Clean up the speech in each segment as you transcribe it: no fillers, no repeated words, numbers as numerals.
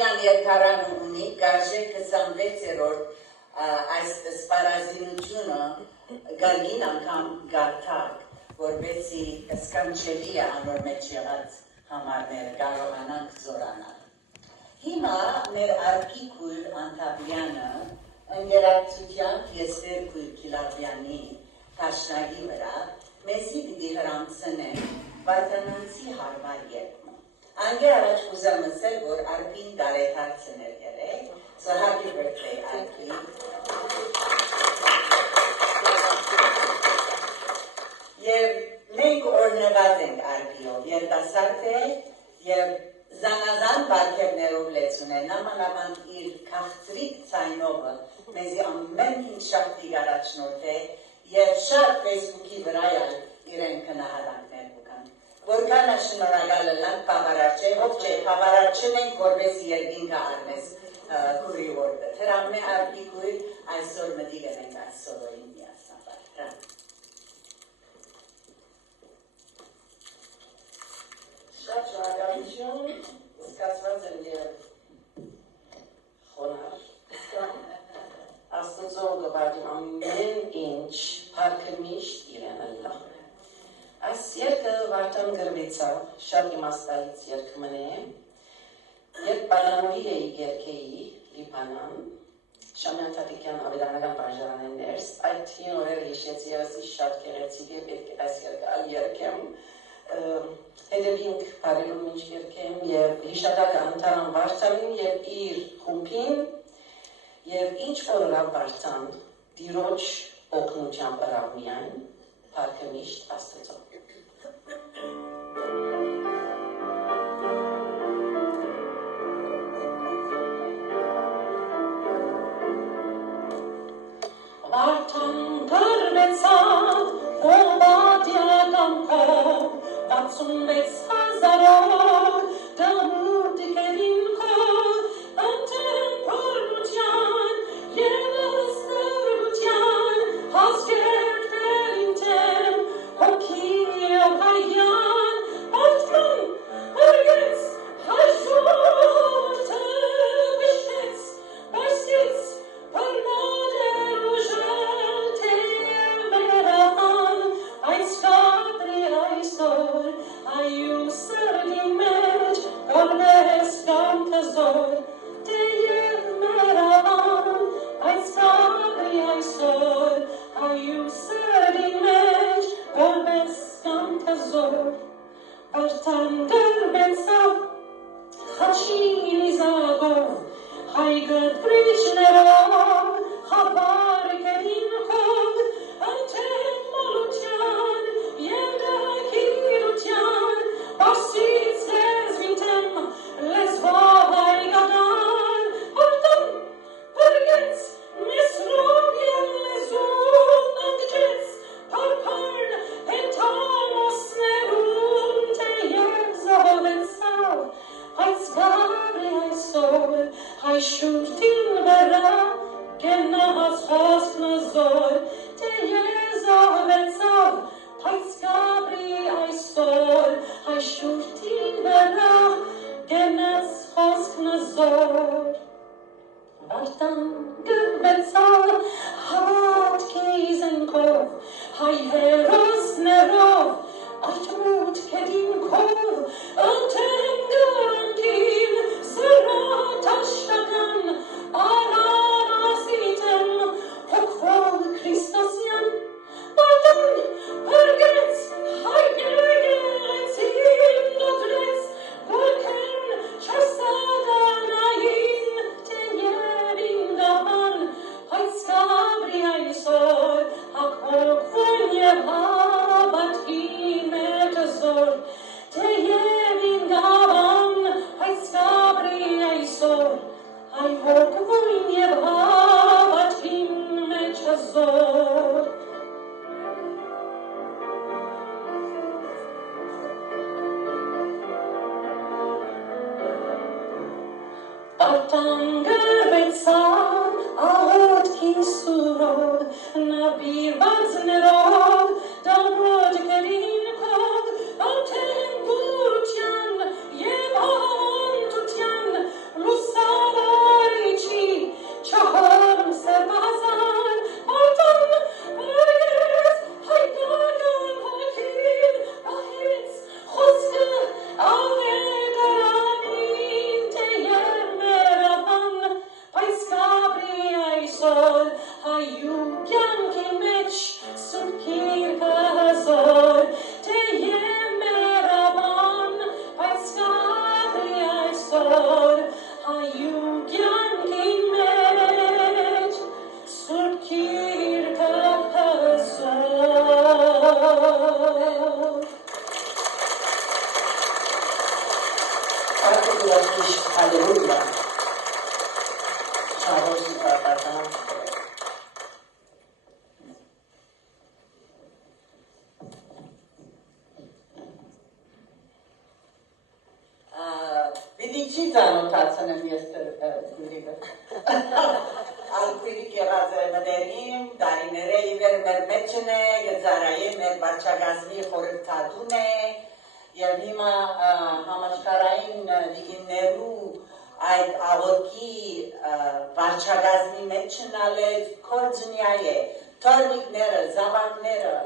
Երկարան ունի գարժե 26-րդ այս սպառազինությունը գարգին անգամ գարթակ, որպեսի սկանչելի անոր մեջ եղած համարներ կարողանանք զորանալ։ Հիմա մեր արկի քույր Անտաբյանը ընկերակցությամբ Եստեր քույր Կիլարյանի տաշնագի վրա մեզի պիտի հրամցնեն վարդանանցի հարմար երգմը։ Անգե առաջ կուզեմ ասել, որ Արփին դարեթարցն էր եղել, so happy birthday, Արփի։ Եվ մենք օրնված ենք Արփիով, երիտասարդ է և զանազան բարգևներով լեցունել, նամանավանդ իր քաղցրիկ ցայնովը մեզի ամեն ինչ շատ դիգարաչնորդ է և շատ Facebook-ի վրա իրեն քնահատանքներ կան։ Որքան շնորհակալ եմ բավարար չէ, ով չէ, բավարար չենք, որպեսզի երկինքը արմես քուրի որդը։ Հրամե Արփի քույր այսօր մտի գնենք այս սովորին միասնաբար։ Շատ շնորհակալություն, զգացված եմ և խոնարհ։ Աստծո գովադիմ ամեն ինչ փառքը միշտ իրեն ըլլա։ Այս երկը վարդան գրվեցավ, շատ իմաստալից երկ մնե, երբ բալանովի էի գերքեի լիպանան, Շամյան Թատիկյան ավելանական բաժարանեն ներս, այդ հին օրերը հիշեց եվսի շատ կեղեցիկ է, պետք է այս երկը ալ երկեմ, հետևինք բարելում ինչ երկեմ և հիշատակը անտարան վարդանին և իր խումպին և ինչ որ ռավ վարդան դիրոջ օգնությամբ ռավ միայն, փառքը միշտ Աստծո։ Վարդան գրվեցավ Օբադիական քով 66,000 դամուր դիկերին քով ընտեն փորնության և ստորգության հասկեր վերինտեմ հոգի օկայան որդման ուրգեց հաշորդը վիշեց բասից պրմոդեր ուժալ թեև մերան այս կապրի այսօր այու սրդի մեջ գորնես կամքը զոր թեև մերան այս կապրի այսօր այու սրդի մեջ գորնես կամքը զոր վարդան գրվեցավ խաչին իզագով հայ գտրիչներով խաբար կերինքով ընթեն մոլության և դակիրության բասից լեզվինտեմ լեզվով այգադան որդան բրգեց մեսրով և լեզուն անգջեց պարպարն հենթանոսներում թեև զովեցավ այս գարի այսօր հայ շուրթին վրա գնաց խոսքն զոր թեև զովեցավ այս գարի այսօր հայ շուրթին վրա գնաց խոսքն զոր վարդան գրվեցավ հատկեիզնքով հայ հերոսներով այդ մուտքերինքով ընթեն գրանքին սրատաշտական արարասիտեմ հոգվող Քրիստոսյան վարդան բրգեց հայ գեղեցին դոդրեց որքեն չասադանային թեև ինգավան այս կաբրի այսօր հակողվուն և հավատքի մեջ զոր թեև ինգավան այս կաբրի այսօր հայ հոգվուն և հավատքի մեջ զոր Վարդան գրվեցավ աղոթքի սուրով նաբիրվածներով դամոջ կերինքով ընթեն բուրության և անտության լուս Այու կյանքի մեջ սուրբքիրքը հզոր, թե եմ մերավան, բայց կաղրի այսօր, այու կյանքի մեջ սուրբքիրքը հզոր։ Parcă durăști aleluia. Și a auzit tata ta. Vidici zanotațene este gurită. Alcuiri եղած մտերիմ, դարիներե իվեր մեր մեջն է, գծարայի մեր վարչագազմի խորհրդատուն է, եւ հիմա համաշխարհային լիգիներու այդ աղոթքի վարչագազմի մեջ չնալել կորձնյա է, թորնիկները, զավակները,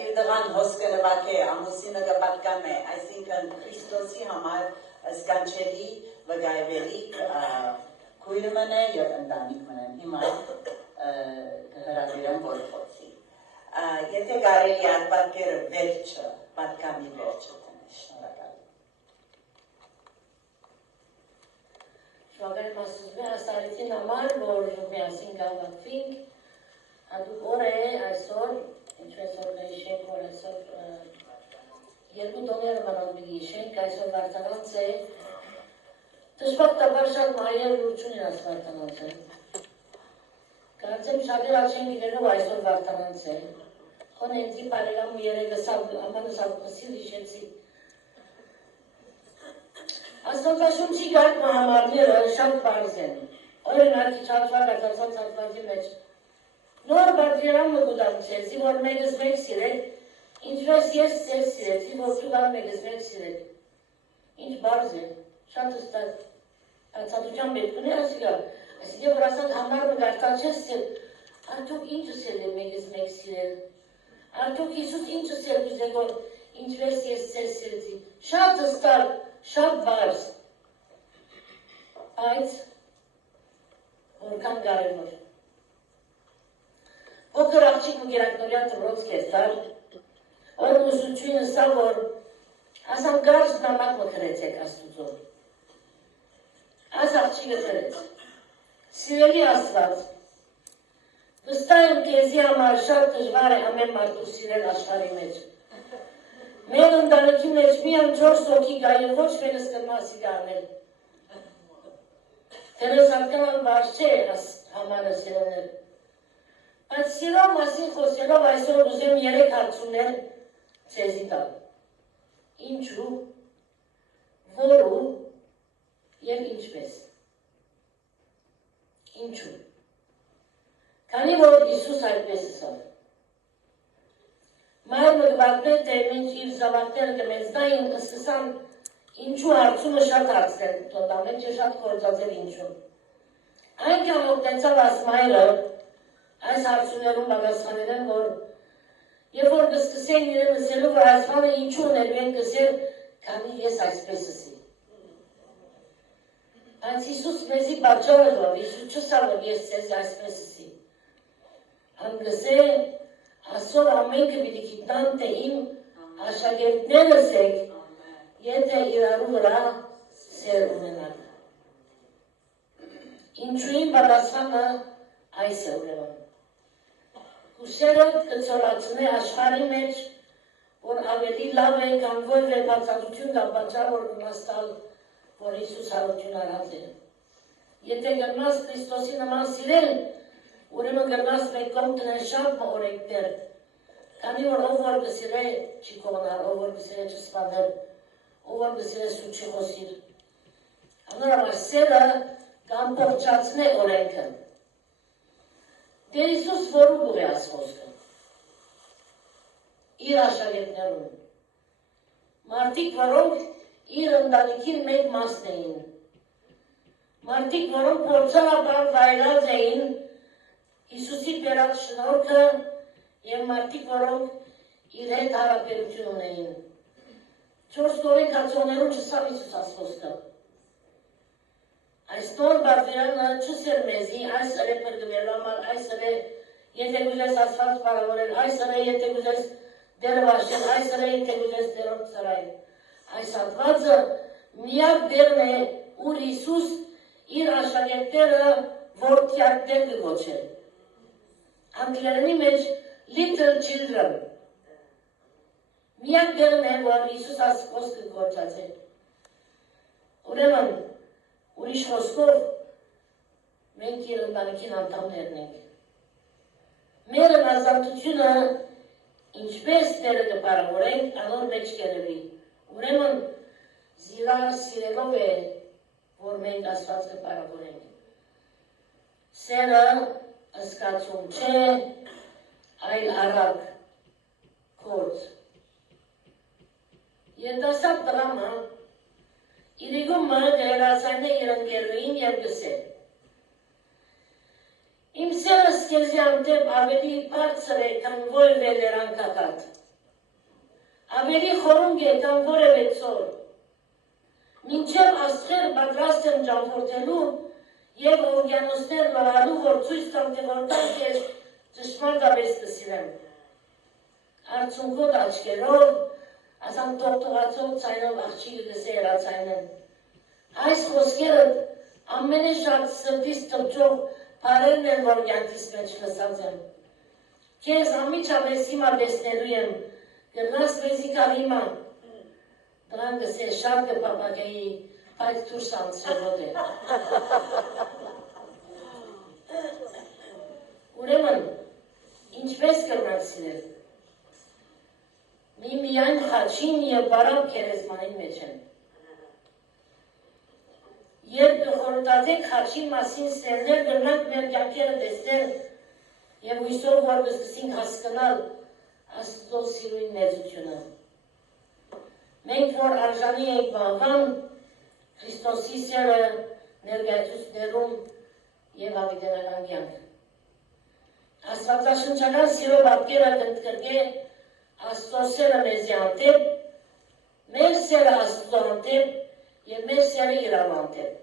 իր դղան հոսքը նվակե, ամուսինը գպատկամ է, այսինքն Քրիստոսի համար սկանչելի վգայվելիք քույրը մնե և ընտանիք մնեն, հիմա կհրավիրեմ որ խոցի։ Եթե կարելի պատկերը վերջը, պատկամի վերջը տնե, շնորհակալ։ Շնորհակալ եմ ասում այս տարիքին համար, որ միասին գավաթվինք, հատուկ օր է այսօր, ինչպես որ հիշենք, որ այսօր երկու տոները մնան պիտի հիշենք, այսօր վարդանանց է, դժբախտաբար շատ մայրեր լուր չունեն այս վարդանանցը։ Կարծեմ շատեր չեն գիտելով այսօր վարդանանց է։ Խոն ենցի պարելամ երեգսավ, ամանուսավ պսիլ հիշեցի։ Աստվածաշունչի գարկ մահամարները շատ պարզ են։ Օրինակի չատվակ ածածած ածվածի մեջ։ Նոր բարձիրամը գուտանցեցի, որ մեկս մեկ սիրեք, ինչպես ես ձեր սիրեցի, որ դուք մեկս մեկ սիրեք։ Ինչ բարձ է, շատ հստակ ածածության պետք ունի ասիգա, այսինքն որ ասած համար մգարտաչես սեր, արդյոք ինչս էլ է մեկս մեկ սիրել, արդյոք Հիսուս ինչս էլ ուզեք, որ ինչպես ես ձեր սիրեցի, շատ հստակ, շատ բարձ, բայց որքան կարևոր։ Փոքր աղջիկ ու գերակնորյա դրոց կերտար, որ ուսուցույնը սա, որ ասամ գարշ նամակ մքրեցեք աստուծով։ Այս աղջիկը դրեց, սիրելի աստված, վստահ եմ քեզի համար շատ դժվար է ամեն մարդու սիրել աշխարհի մեջ։ Մեր ընտանիքի մեջ միայն 4 հոգի կա եւ ոչ մեկս կմասի գանել։ Դերս ատկան բարձ չէ համարը սիրելներ։ Բայց սիրով մասին խոսելով այսօր ուզեմ 3 հարցումներ ցեզի տալ։ Ինչու, որու և ինչպես։ Ինչու։ Քանի որ Հիսուս այդպես ասավ։ Մայր մգվատներ թե մինչ իր զավակները կմեծնային սկսան ինչու հարցումը շատ հարցնել, տոտամեջը շատ կործածել ինչու։ Այնքան օգտեցավ աս մայրը այս հարցումներում պատասխանել են, որ երբ որ կսկսեն իրեն լսելու, որ այս բանը ինչու ունելու են կսել, քանի ես այսպես ասի։ Բայց Հիսուս մեզի պատճառով, Հիսուս չսա, որ ես ձեզ այսպես ասի։ Անգսե, ասոր ամենքը պիտի գիտնան, թե իմ աշակերտներս եք, եթե իրարու վրա սեր ունենան։ Ինչու իմ պատասխանը այս է ուրևն։ Կուսերը կցորացնե աշխարհի մեջ, որ ավելի լավ է, քան որ վերբացատություն կա պատճառ, որ կմաստալ, որ Հիսուս հարություն արած է։ Եթե գնաս Քրիստոսի նման սիրել, ուրեմն գնաս մեկ կողմ տնեն շատ օրենքներ, քանի որ ով որ կսիրե չի կողնար, ով որ կսիրե չսպանել, ով որ կսիրե սուտ չի խոսիր։ Անորամար սերը կամփոփչացնե օրենքը։ Տեր Հիսուս որու գուղ է աս խոսքը։ Իր աշակերտներուն։ Մարդիկ, որոնք իր ընտանիքին մեկ մասն էին։ Մարդիկ, որոնք փորձառաբար վայելած էին Հիսուսի բերած շնորհքը եւ մարդիկ, որոնք իր հետ հարաբերություն ունեին։ 4 օրենքացիներուն չսավ Հիսուս աս խոսքը։ Այսօր բարձրանը չսեր մեզի, այսօր է պրգվել համար, այսօր է եթե գուզես ասված պարավորել, այսօր է եթե գուզես դերվաշել, այսօր է եթե գուզես դերոտ ծրայել։ Այս հատվածը միակ դերն է, ուր Իսուս իր աշակերտները որդյակներ կգոչել։ Անգլերենի մեջ little children։ Միակ դերն է, որ Իսուս ասկոս կգոչած է։ Ուրեմն, ուրիշ խոսքով, մենք իր ընտանիքին անդամներն ենք։ Մեր ազատությունը ինչպես դերը կպարավորենք, անոր մեջ կերևի։ Ուրեմն, զիլա սիրելով է, որ մենք ասված կպարավորենք։ Սերը ըսկացում չէ, այլ առակ, կորձ։ Երդասատ դրամը, իրիգումը գերացայն է իր ընկերուին և գսել։ Իմ սերը սկեզի անտեպ ավելի բարձր է, քան որևէ լերանքակատ։ Ավելի խորունգ է, քան որևէ ծոր։ Մինչև աստղեր պատրաստ եմ ճամփորդելու և օվկիանոսներ լողալու, որ ցույց տամ, թե որտեղ ես ճշմարտապես կսիրեմ։ Արցունքոտ աչքերով, ասամ տողտողացող ցայնով աղջիկը գսե երացայնեն։ Այս խոսքերը ամենաշատ սրտիս թրջող բարերն են, որ կյանքիս մեջ լսած եմ։ Քեզ ամիջապես հիմա տեսնելու եմ, գնաս մեզի կար հիմա։ Դրան գսե շատ կպապակեի, բայց դուրս անցրելոտ է։ Ուրեմն, ինչպես կրնակ սիրել։ Մի միայն խաչին և բարավ կերեզմանին մեջ են։ Երբ կխորտատեք խաչի մասին սերներ գրնանք մեր կյանքերը տեսնել և հույսով որ կսկսենք հասկանալ Աստծո սիրույն մեծությունը։ Մենք որ արժանի ենք բանվան Քրիստոսի սերը ներկայացուցներում և հավիտենական կյանք։ Աստվածաշնչական սիրո պատկերը կընդգրկե Աստծո սերը մեզի անտեպ, մեր սերը Աստծո անտեպ և մեր սերը իրավ անտեպ։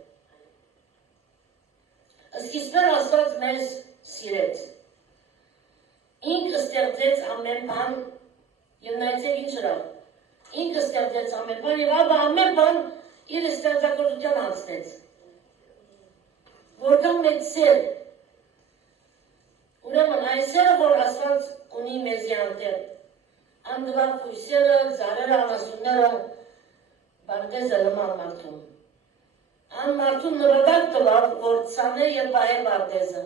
Սկիզբեր Աստված մեզ սիրեց։ Ինքը ստեղծեց ամեն բան և նայեցեք ինչ հրավ։ Ինքը ստեղծեց ամեն բան և ապա ամեն բան իր ստեղծագործության անցնեց։ Որքան մեծ սեր։ Ուրեմն այս սերը, որ Աստված ունի մեզի անտեպ, անդվար կույսերը, զարերը, անասունները, բարտեզը լման մարդուն։ Ան մարդուն նրոդակ տվավ, որ ծանե և բահե բարտեզը։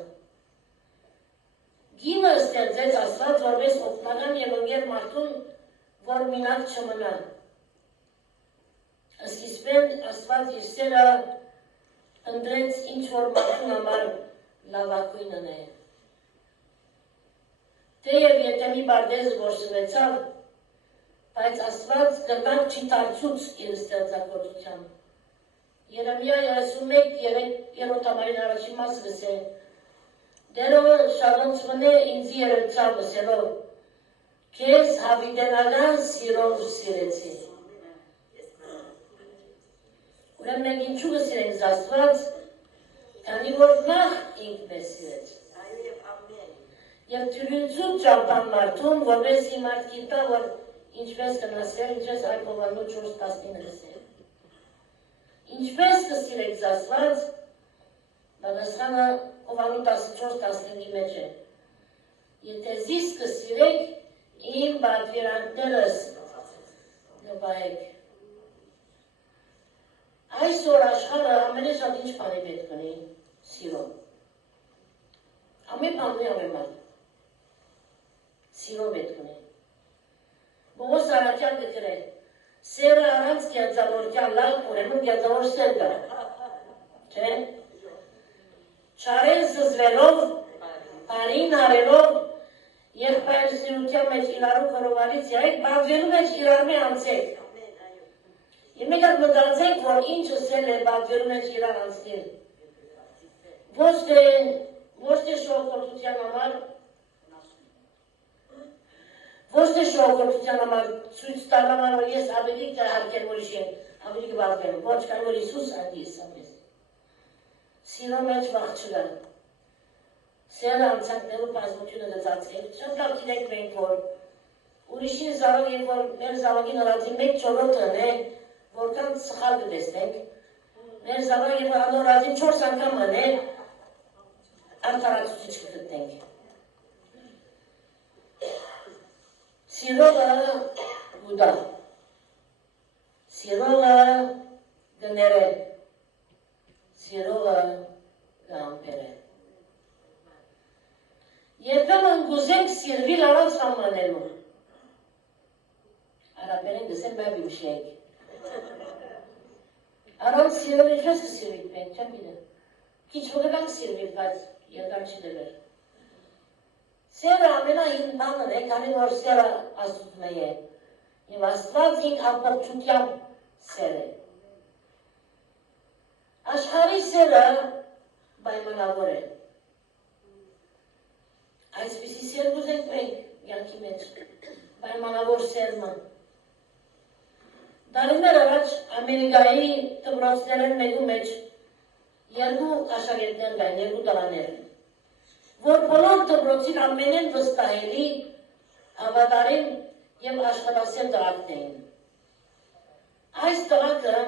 Գինը ստեղծեց Աստված, որպես օգնական և ընկեր մարդուն, որ մինակ չմնա։ Սկիզբեն Աստված իր սերը ընտրեց ինչ-որ մարդուն համար լավագույնն է։ Թեև եթե մի բարտեզը որսվեցավ, բայց Աստված գնանք չի տարծուց իր ստեղծագործության։ Երեմիա 31:3 համարին առաջին մասը գսե, դերո շալոնցմնե ինձի երեցավ գսելով, քեզ հավիտենական սիրով սիրեցի։ Ուրեմն մենք ինչու գսիրենք Աստված, քանի որ նախ ինք մեզ սիրեց։ Եվ թյուրինցուտ ճամպան մարդուն, որպեսզի մարդ գիտա, որ ինչպես կնասել, ինչպես այլ Հովաննու 4:19 գսել։ Ինչպես կսիրեք Աստված, պատասխանը Հովաննու 14:15 մեջ է։ Եթե զիս կսիրեք, իմ պատվիրանքներս կպահեք։ Այսօր աշխարհը ամենաշատ ինչ բանի պետք ունի, սիրո։ Ամեն բան ունի ամեն բան։ Սիրո պետք ունի։ Պողոս Արաքյան կգրե, սերը առանց կերձավորության լավ, ուրեմն կերձավոր սեր կա։ Չէ՞։ Չարեն զզվելով, բարին արելով, եղբայր սիրության մեջ իրարու կրովալից եղեք, բաղվելու մեջ իրար մի անցեք։ Եվ մենք այդ մտածենք, որ ինչ ասել է բաղվելու մեջ իրար անցնել։ Ոչ թե շողորդության համար, ոչ թե շողորդության համար ցույց տալ համար, որ ես ավելի կհարկեմ ուրիշին, ավելի կբաղվեմ, ոչ կան որ Իսուս անդի իսամես։ սիրո մեջ վախ չկա։ Սերը անցանքներու բազմությունը գծացել, շատ լավ գիտենք մենք, որ ուրիշին զավակ, երբ որ մեր զավակին հրացի մեկ չորոտն է, որքան սխալ կտեսնենք, մեր զավակ, երբ որ անոր հրացին 4 անգամ է, արդարացուցիչ կգտնենք։ Սիրողը գուդա, սիրողը գներ է, սիրողը գամպեր է։ Երբեմն գուզենք սիրվիլ առանց համանելու։ Արաբերեն գսեն բայ բիմշենք։ Առանց սիրել ինչպես կսիրվիք մենք, չեմ գիտեմ։ Քիչ վգնակ սիրվիլ, բայց երկար չի դրեր։ Սերը ամենահին բանն է, քանի որ սերը Աստծո է։ Եվ Աստված ինք ամբողջությամբ սեր է։ Աշխարհի սերը պայմանավոր է։ Այսպիսի սեր ուզենք մենք յանքի մեջ, պայմանավոր սերմը։ Դարումներ առաջ Ամերիկայի դպրոցներն մեկու մեջ երկու աշակերտներ կային, երկու տղաներ, որ բոլոր դպրոցին ամենեն վստահելի, հավատարիմ և աշխատասեր տղաներն էին։ Այս տղաները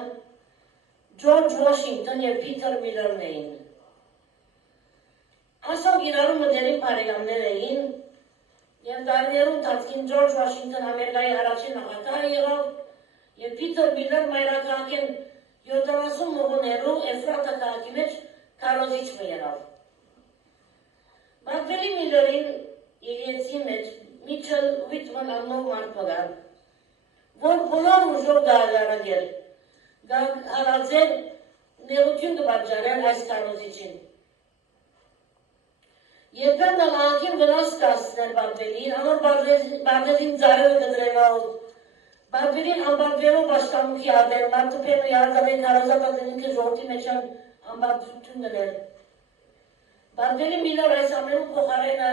Ջորջ Վաշինգտոն և Փիթեր Միլլերն էին։ Ասոք իրարու մտերիմ բարեկամներ էին, և դարիներու ընթացքին Ջորջ Վաշինգտոն Ամերիկայի առաջին նախագահ եղավ, և Փիթեր Միլլեր մայրաքաղաքին 70 մղոներու Էֆրատա քաղաքի մեջ քարոզիչը եղավ։ Բաքվելի Միլլերին եկեցի մեջ Միչել Ուիթման անունով մարդ մգար, որ բոլոր ուժով գարարագեր, հալածել նեղություն կպատճառել այս քարոզիչին։ Երբեմն աղաքին վնաս կասներ Բաքվելին, անոր Բաքվելին ծարերը կդրևալ, Բաքվելին ամբակվերով աշխատանքի ադել, մարդը պենը յարդավեն հարազատատն ինքը ժողտի մեջ ամբակություն գնել։ Բաքվելի Միլլեր այս ամենու փոխարենը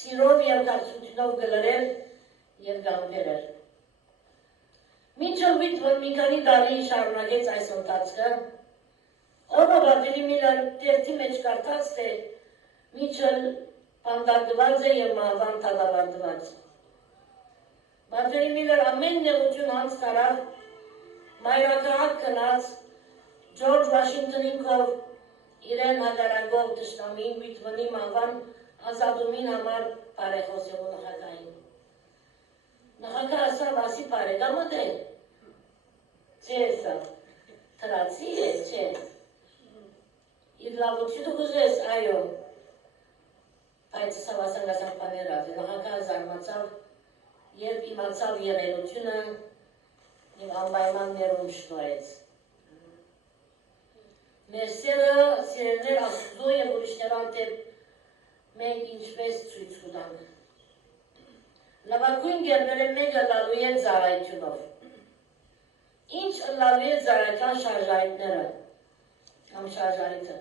սիրով և կարծությունով գլրել և գամբերել։ Մինչև Ուիթմանը մի քանի տարի շարունակեց այս ընթացքը, օրը Բաքվելի Միլլեր տերթի մեջ կարդաց, թե Միչել պանդագված է և մահվան թադավանդված։ Բաքվելի Միլլեր ամեն նեղություն հանց տարավ, մայրաքաղաք գնաց, Ջորջ Վաշինգտոնին կով իրեն հագարակող թշնամին Ուիթմանի մահվան ազատումին համար բարեխոսելու նախագահին։ Նախագահ ասավ, ասի բարեկամը դե, չէ սա, թրացի է, չէ։ Իր լավությունը կուզես, այո, բայց սավասանգասան պաներ ադի, նախագահ զարմացավ, երբ իմացավ եղելությունը և անպայման ներում շնորհեց։ Մեր սերը սիրելներ Աստծո և ուրիշներ անտեպ մենք ինչպես ցույց կտանք։ Լավագույն գերբերը մեկը լալու է ծառայությունով։ Ինչ լալու է ծառայության շարժարիտները կամ շարժարիտը։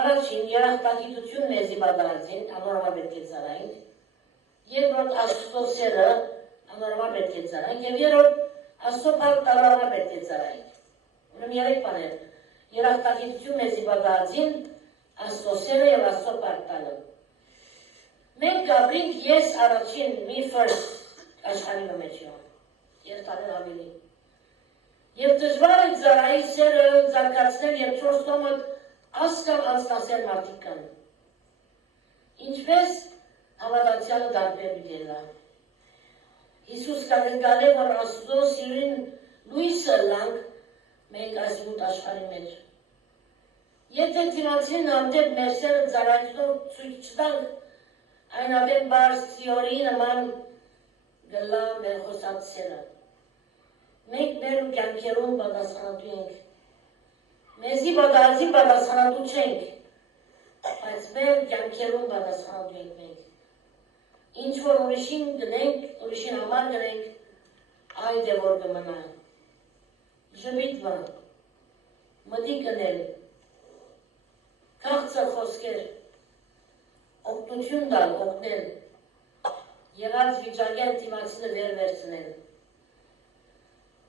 Առաջին երախտագիտություն մեզի բادرածին, անորմալ պետք է ծառայենք, երկրորդ Աստծո սերը անորմալ պետք է ծառայենք, և երրորդ Աստծո փառք անորմալ պետք է ծառայենք։ Ուրեմն երեք բաներ. երախտագիտություն մեզի բادرածին, Աստծո սերը և Աստծո փառք տալը։ Մենք գաբրինք ես առաջին մի first աշխարհի մեջ եմ, երթալել ավելի։ Եվ դժվար է ծառայի սերը զարգացնել և 4 տոմը ասկան անցնասել մարդիկ կան։ Ինչպես հավատացյալը դարբեր բիդելա։ Հիսուս կանգնգալ է, որ Աստծո սիրին լույսը լանք մենք այս մութ աշխարհի մեջ։ Եթե դիմացին հանդեպ մեր սերը ծառայությունով ցույց չտանք, այնադեմ բարձ թիորի նման գլա մեր խոսած սերը։ Մենք մեր կյանքերում պատասխանատու ենք։ Մեզի բادرածին պատասխանատու չենք, բայց մեր կյանքերում պատասխանատու ենք մենք։ Ինչ որ ուրիշին գնենք, ուրիշին համար գնենք, այդ է որ կմնա։ Ժպիտվա, մտի կնել, քաղցր խոսքեր, օգնություն տալ, օգնել, եղած վիճակել դիմացինը վեր վերցնել։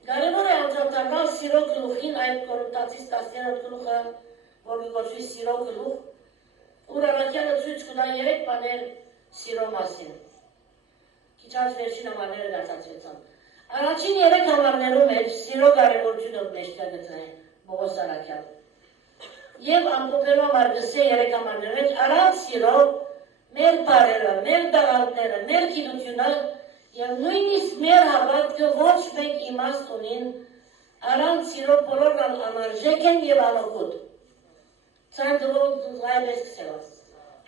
Կարևոր է անդրադառնալ սիրո գլուխին, այդ Կորինթացիս 10-րդ գլուխը որ գոչվի սիրո գլուխ, ուր Արաքյանը ցույց կտա 3 բաներ սիրո մասին։ Քիչ անց վերջին համարները դարձածվեցան։ Առաջին 3 համարներում մեջ սիրո կարևորությունը մեջտեղ գտնե Պողոս Արաքյանը։ Եվ ամփոփելու համար գսե 3 համարներում մեջ առանց սիրո մեր բարերը, մեր դաղանները, մեր գիտությունը եւ նույնիսկ մեր հավատքը ոչ մեկ իմաստ ունին առանց սիրո բոլորն անարժեք են եւ անօգուտ։ Ցան դրոց այլես կսելաս։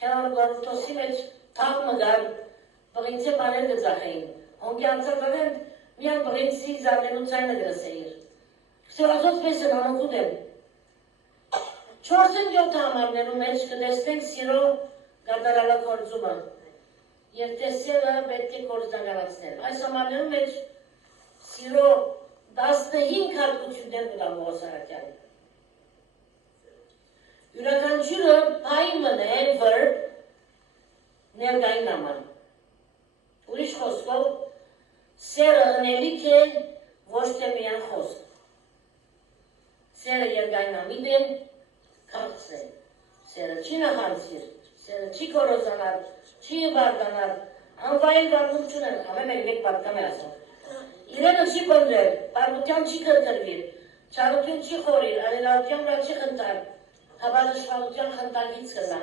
Քան գորտոսի մեջ թափ մգար բրինցե բաներ գծախային։ Հոնքի անցածեն միան բրինցի զարնելու ցայնը գրսեիր։ Կսելասոց պես են անօգուտ են։ 4-7 համարներում մեջ կտեսնենք սիրո գարդարալակորձումը և տեսերը պետք է կործանալացնել։ Այս համարներում մեջ սիրո 15 հատկություններ կտա Պողոս Արաքյանը։ Յուրաքանչյուրը պայման է verb ներկային համար։ Ուրիշ խոսքով սերը հնելիք է ոչ թե միան խոսք։ Սերը երկայնամիտ է, քաղց է։ Սերը չի նախանցիր, սերը չի կորոզանար, չի բարդանար, անվայել վարմունք չունեն, ամեն մեկ պատկամ է ասում։ Իրենը չի բնդրել, բարդության չի կրկրվիր, չարություն չի խորիր, արելավության վրա չի խնդար, հավատաշվալության խնդագից կլա։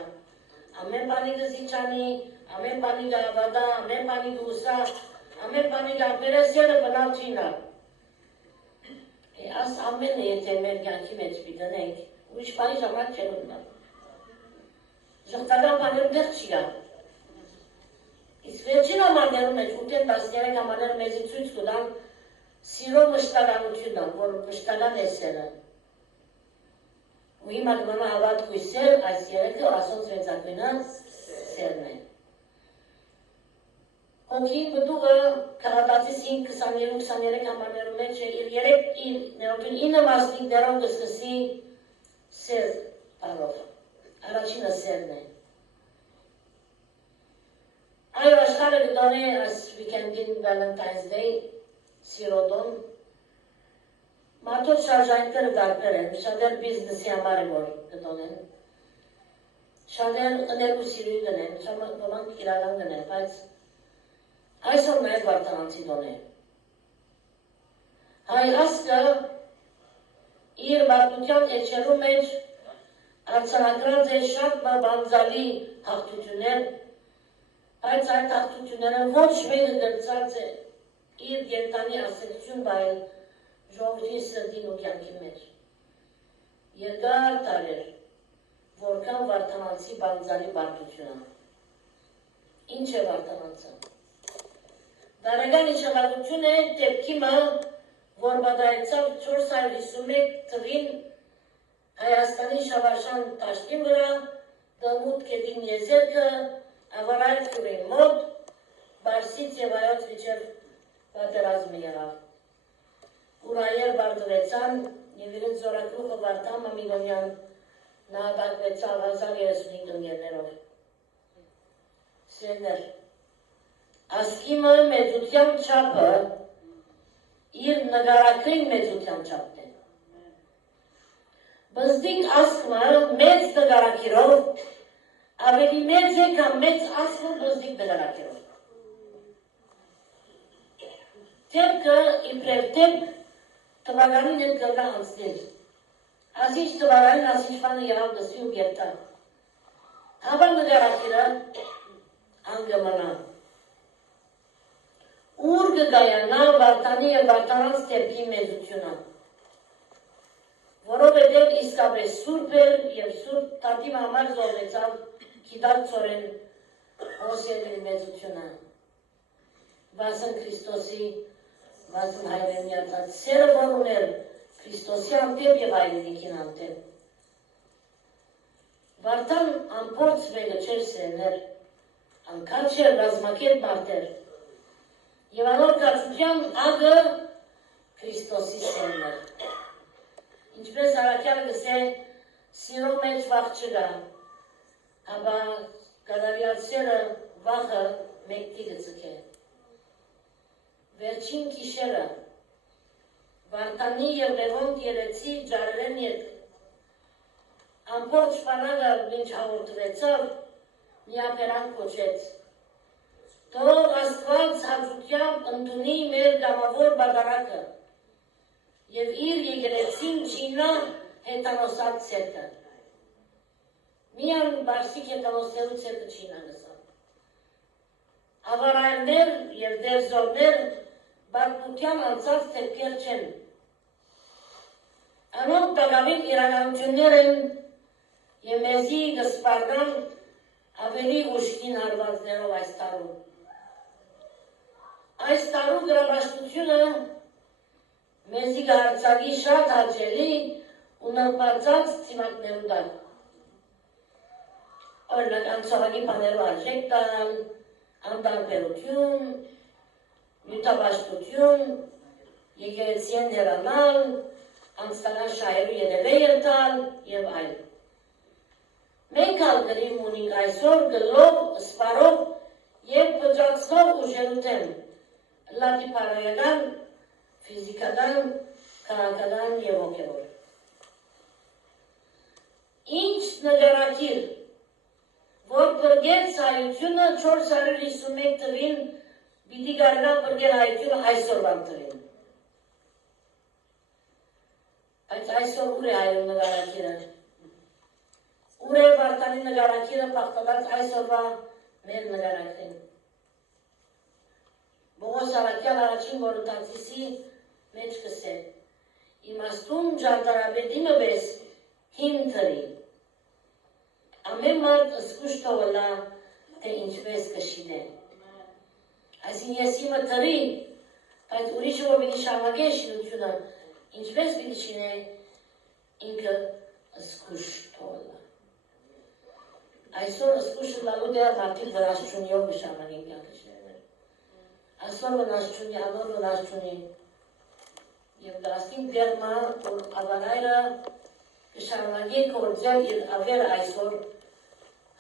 Ամեն բանի գզիչանի, ամեն բանի գավադա, ամեն բանի գուսա, ամեն բանի գապերը սերը բնավ չինա։ Աս ամենը եթե մեր կյանքի մեջ պիտենենք, ուրիշ բանի ժամանակ չեն ունենալ։ Ժողտական բաներում դեղ չի գա։ Իսկ վերջին համարներում մեջ 8-13 համարներում մեզի ցույց կտան սիրո մշտականությունը, որ մշտական է սերը։ Ու հիմա կմնա հավատքի սեր, այս երեքը ասոնց վեցակույնը սերն է։ Հոնքի բդուղը Քաղատացիս 5-22-23 համարներում մեջ է իր 9 մասնիկներով կսկսի սեր բարով։ Առաջինը սերն է։ Այո աշխարհը կդոնե as weekend-in Valentine's Day սիրոդոն մարդոց շարժայինները դարբեր են, շատեր բիզնեսի համար է որ կդոնեն, շատեր ընելու սիրույի դնեն, շատեր իրական դնեն, բայց այսօր նաև վարդանանցի դոն է։ Հայ ասկը իր բարտության էջերու մեջ արձանագրած է շատ բանձալի հաղթություններ, բայց այդ հաղթությունները ոչ մեկը գրծած է իր գենտանի ասեցություն բայել ժողովրդի սրտին ու կյանքի մեջ։ Երկար տարեր, որքան վարդանանցի բանձալի բարտությունը։ Ինչ է վարդանանցը։ Դարական իշխանություն է դեպքիմը, որ բադայեցավ 451 թվին Հայաստանի շավաշան տաշտին վրա, դմուտ կետին եզերքը, ավարայր կուրին մոտ, բարսից և այոց վիչև պատերազմը եղավ։ Ուրայեր բարդվեցան, և իրեն զորակրուխը վարդամ ամիգոնյան նահատակվեցավ 1035 ընգերներով։ Սերներ, ասկիմը մեծության չապը իր նգարակրին մեծության չապն է։ Բզդիկ ասկմը մեծ նգարակիրով ավելի մեծ է կամ մեծ ասկմը բզդիկ նգարակիրով։ Տեպքը իբրև տեպք տվականին են կրկա անցնել։ Ասիչ տվականին ասիչվանը եղավ դսի ու գերտա։ Հավա նգարակիրը անգմնա։ Ուր կգայանա վարտանի և վարտանանց տեպքի մեծությունը, որովհետև իսկապես սուրբ էր և սուրբ տատիմ համար զոհվեցավ գիտակ ծորեն Հոսիերի մեծությունը, վասն Քրիստոսի, վասն հայրենյացած սերը որ ուներ Քրիստոսի անտեպ և հայրենիքին անտեպ։ Վարտան ամպործ մեկը չեր սերներ, անկար չեր ռազմակետ մարդեր, և անոր կացության ագը Քրիստոսի սերն էր։ Ինչպես Արաքյանը գսե սիրո մեջ վախ չկա, ապա կատարյալ սերը վախը մեկտի գծկե։ Վերջին կիշերը Վարտանի և Լևոնտ երեցի ջարերեն ետ ամբողջ բանակը մինչ հաղորդվեցավ, միապերան կոչեց. Թող Աստված հաճությամբ ընդունի մեր գամավոր բادرակը և իր եկեղեցին չինա հետանոսած ցերկը։ Միան բարսիկ հետանոսելու ցերկը չինա գսավ։ Ավարայրներ և դերձորներ բարկության անցած թերքեր չեն։ Անոնք դակավին իրականություններ են և մեզի գսպարնան ավելի ուշքին հարվածներով այս տարում։ Այս տարու գրաբաշխությունը մեզի գարցագի շատ հաճելի ու նրբացած ծիմակներու դակ։ Օրինակ անցողագի բաներու արժեք տալ, անդարբերություն, նյութաբաշխություն, եկեղեցիեն հերանալ, անձնական շահերու երևեյր տալ և այլ։ Մենք ալ գրիմ ունենք այսօր գլով, սպարով և պջացնով ուժերութեն, լատիպարոյական, ֆիզիկական, քաղաքական և հոգևոր։ Ինչ նգարակիր, որ բրգեց հայությունը 451 թվին պիտի գարնա բրգել հայությունը այսօրվան թվին։ Բայց այսօր ուր է հայրու նգարակիրը։ Ուր է Վարդանի նգարակիրը պաղտադած այսօրվա մեր նգարակրին։ Բողոս Արաքյալ առաջին որոտացիսի մեջ կսե։ Իմաստուն ժարդարաբետիմը բես հին թրի։ Ամեն մարդ ըսկուշ թողլա, թե ինչպես կշինե։ Այսին ես իմը թրի, բայց ուրիշը որ պիտի շարունակե շինությունը, ինչպես պիտի շինե, ինքը ըսկուշ թողլա։ Այսօր ըսկուշը լալու դեր մարդիկ վրաշչունիով կշարունակեն կյանքը շինել։ Այսօր վնաս չունի, անոր վնաս չունի։ Եվ դաստին դերմա, որ ավանայրը կշարունակի գործել իր ավերը այսօր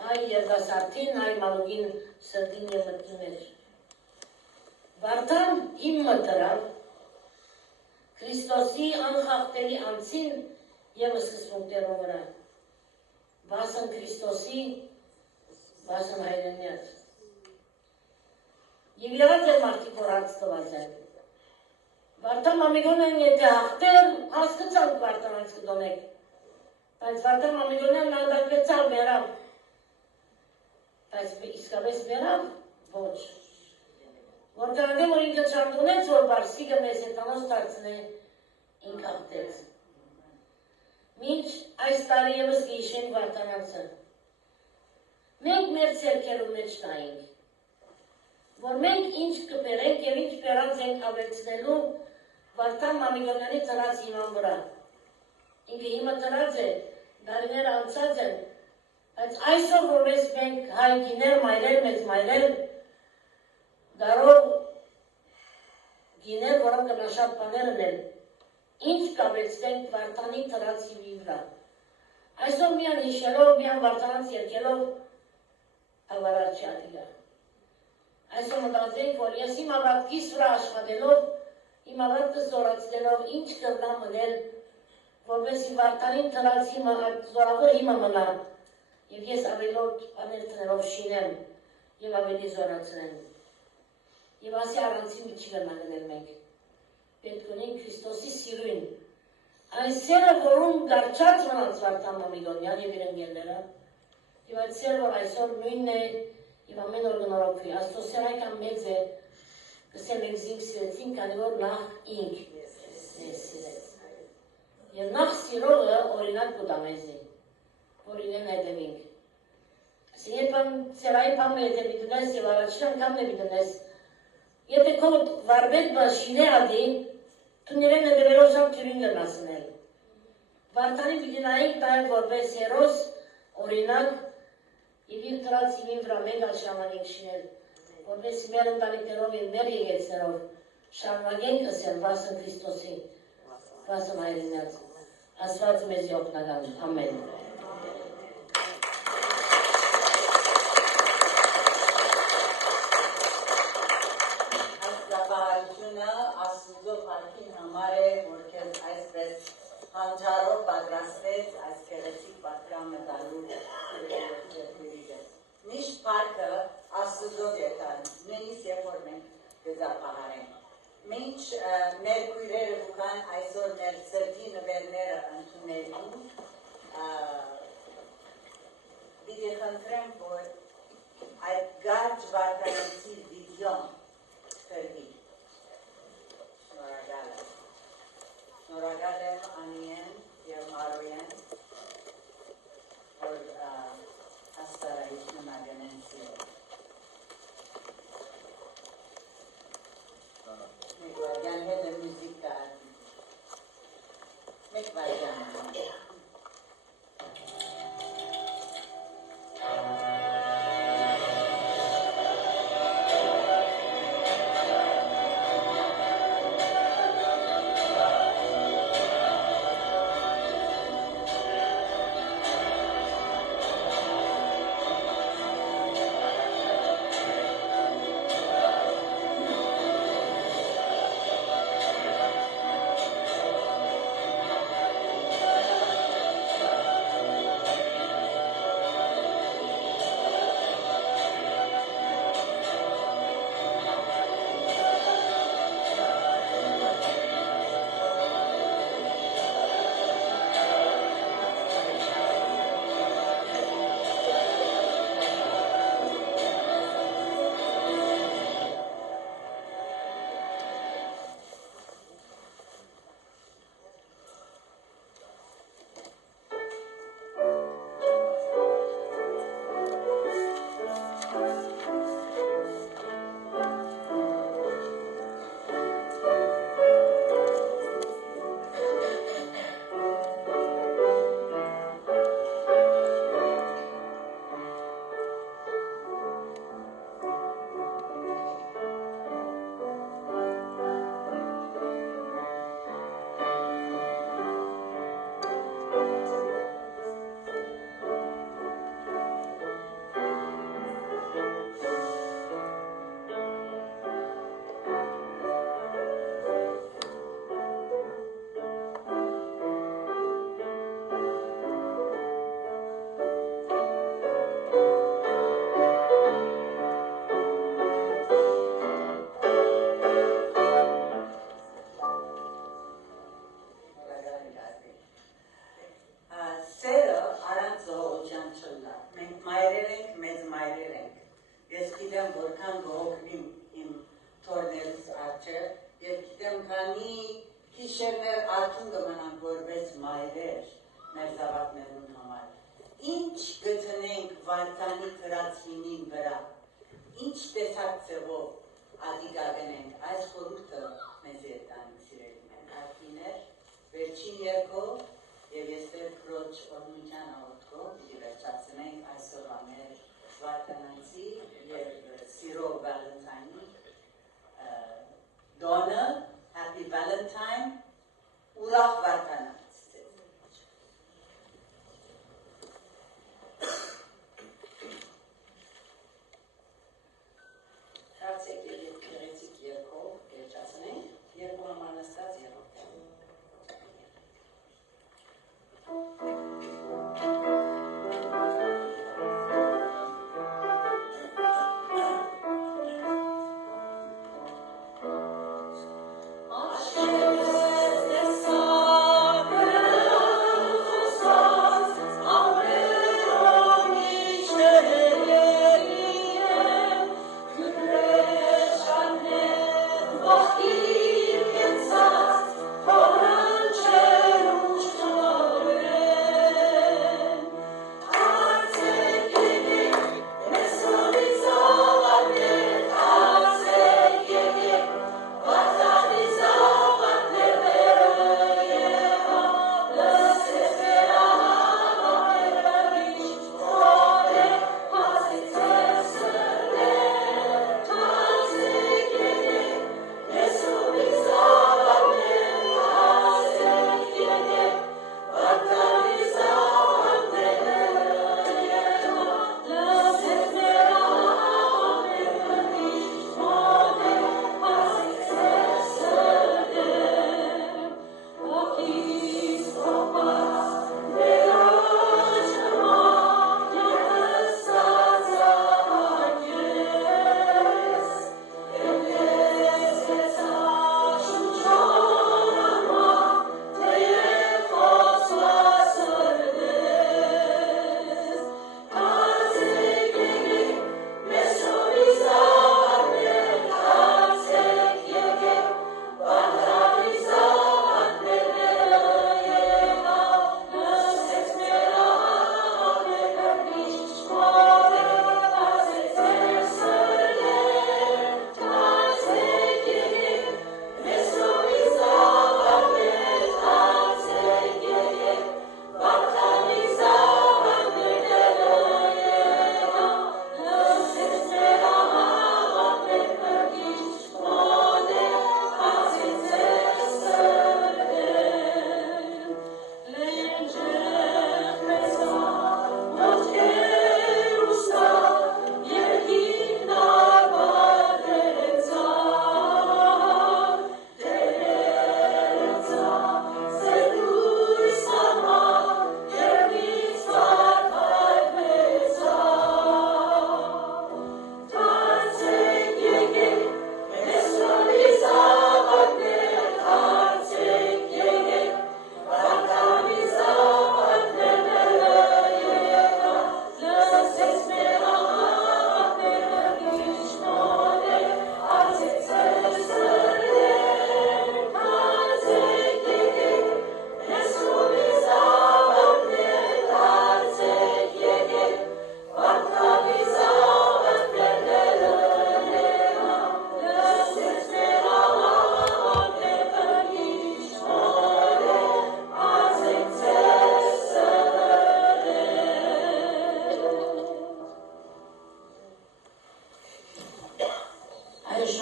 հայ երդասարտին, հայ մանուկին սրտին և մտքի մեջ։ Վարդան իմը տրավ, Քրիստոսի անխախտելի անցին և սկսմունքներով վրա։ Վասն Քրիստոսի, վասն հայրենյաց։ Եվ եղած է մարդիկ որ հաց տված են։ Վարդան մամիգոն են եթե հաղթեր, հասկծանք վարդան այս կդոնեք։ Բայց Վարդան մամիգոնյան նանդակվեցավ մերավ։ Բայց իսկապես մերավ, ոչ։ Որքանադեմ որ ինքը չարդունեց, որ բարսիկը մեզ հետանոց դարձնե, ինք հաղթեց։ Մինչ այս տարի ևս գիշեն Վարդանանցը։ Մենք մեր ցերքերու մեջ նայինք, որ մենք ինչ կպերենք և ինչ պերանց ենք ավելցնելու Վարդան մամիգոնյանի տրած իման վրա։ Ինքը հիմը տրած է, դարիներ անցած են, բայց այսօր որպես մենք հայ գիներ, մայրեր, մեծ մայրեր, դարով գիներ, որոնք նաշատ բաներն են, ինչ կավեցնենք Վարդանի տրած հիմի վրա։ Այսօր միան հիշելով, միան Վարդանանց երկելով ավարար չի ադիգա։ Այսօր մտածենք, որ ես իմ ավատքիս վրա աշխատելով, իմ ավատքը զորացնելով, ինչ կրնա մնել, որպեսի Վարդանին տրած հիմը, զորավոր հիմը մնա, և ես ավելորդ բաներ տնելով շինեմ և ավելի զորացնեմ։ Եվ ասի առանցին մի չի գնագնել մենք։ Պետք ունենք Քրիստոսի սիրույն։ Այս սերը, որում գարչած մնաց Վարդան մամիգոնյան և իր ընկերները, և այդ սերը, որ այսօր նույնն է և ամեն օր գնորոքվի։ Աստծո սերը այնքան մեծ է, կսեմ ենք զինք սիրեցին, քանի որ նախ ինք մեզ սիրեց։ Եվ նախ սիրողը օրինակ կուտա մեզի, որ իրեն հետևինք։ Երբ սերայի պամը եթե բիտնես և առաջին անգամն է բիտնես, եթե քո վարվետ բաշինե ադի, tu նիրեն հետևելով շատ թյուրին գնասնել։ Վարդանի բիտնայինք տայր որպես հերոս, օրինակ, և իր տրած հիմին վրա մենք աշամանենք շինել, որպես մեր ընտանիքներով և մեր եկեցներով շարունակենք ասել վասն Քրիստոսի, վասն հայրենյաց, Աստված մեզի օգնական, ամեն։ Աստուծո փառքին համար է, որ քեզ այսպես հանճարով պատրաստեց այս գեղեցիկ պատգամը պարկը աստուծոտ ետան, նույնիսկ երբ որ մենք գծապահարենք։ Մինչ մեր քույրերը ուկան այսօր մեր սրտի նվերները ընդունելու, պիտի խնդրեմ, որ այդ գարջ վարկանացի վիդյոն կրվի։ Շնորհակալ եմ։ Շնորհակալ եմ Անիեն և Մարոյեն, որ աստարայություն ագնեն սիրով։ Մեկ վարյան հետ է մյուզիկ կարգի։ Մեկ վարյան է։ Donna, happy Valentine, ուրախ վարկանաց։ Հարցեք և գեղեցիկ երկով երջացնենք, երկու համանստած երով։ Ashkeres the summer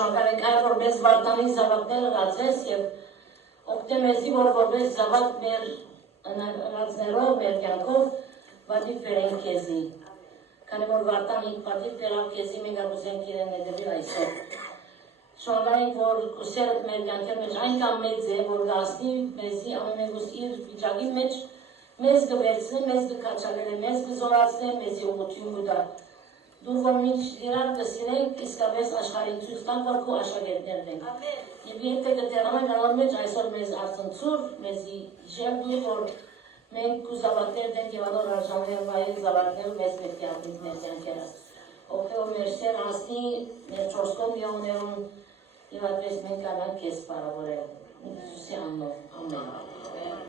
շնորհակալ ենք այլ որ մեզ վարտանի զավակները լացես եւ օգտեմեզի որ որպես զավակ մեր լացներով, մեր կյանքով պատիվ բերենք քեզի։ Քանի որ վարտանի պատիվ բերավ քեզի մենք ակուսենք իրեն ներդրել այսօր։ Շնորհակալ ենք որ կուսերդ մեր կյանքի մեջ այնքան մեծ է որ գասնի մեզի ամենուս իր վիճակի մեջ մեզ կվերցնի, մեզ կքաչալի, մեզ կզորացնի, մեզի ուղղություն կտա։ Դու որ մինչ իրար կսիրենք, իսկապես աշխարհին ցույց տանք, որ քո աշակերտներն ենք։ Եվ եթե կտեղանանք անոր մեջ այսօր մեզ արցնցուր, մեզի ժերդու, որ մենք կուզավատներ ենք եւ անոր արժաններ վայել զավակներ մեզ պետք է ապրենք մեր կյանքերը։ Ովքեր մեր սեր հասնի, մեր 4 միլիոներուն եւ այդպես մենք անանք քեզ բարավորել։ Հիսուսի անունով, ամեն։